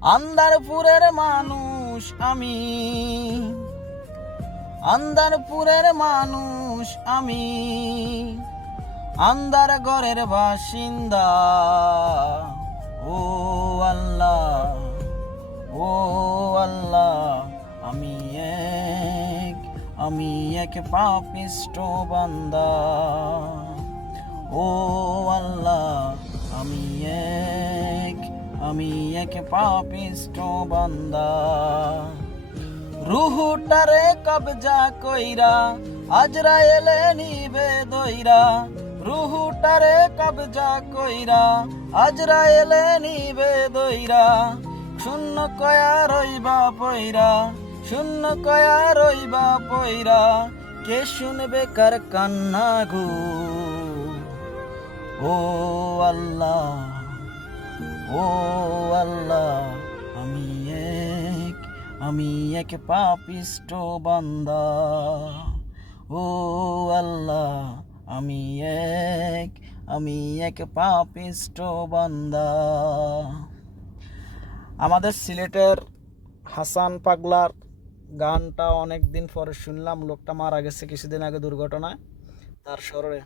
আন্দারপুরের মানুষ আমি, আন্দারপুরের মানুষ আমি, আন্দার ঘরের বাসিন্দা। ও আল্লাহ, ও আল্লাহ, আমি এক পাপিষ্ঠ বান্দা। ও আল্লাহ, আমি এক পাপিষ্ঠ বান্দা। রুহুটারে কবজা কইরা আজরায়েলে নিবে দইরা। রুহুটারে কবজা কইরা আজরায়েলে নিবে দইরা। শূন্য কয়া রইবা পইরা, শূন্য কয়া রইবা পইরা। কে শুনবে কার কান্না গো? ও আল্লাহ, ও আল্লাহ, আমি এক পাপিষ্ঠ বান্দা। ও আল্লাহ, আমি এক পাপিষ্ঠ বান্দা। আমাদের সিলেটের হাসান পাগলার গানটা অনেক দিন পরে শুনলাম। লোকটা মারা গেছে কিছুদিন আগে দুর্ঘটনায়, তার স্মরণে।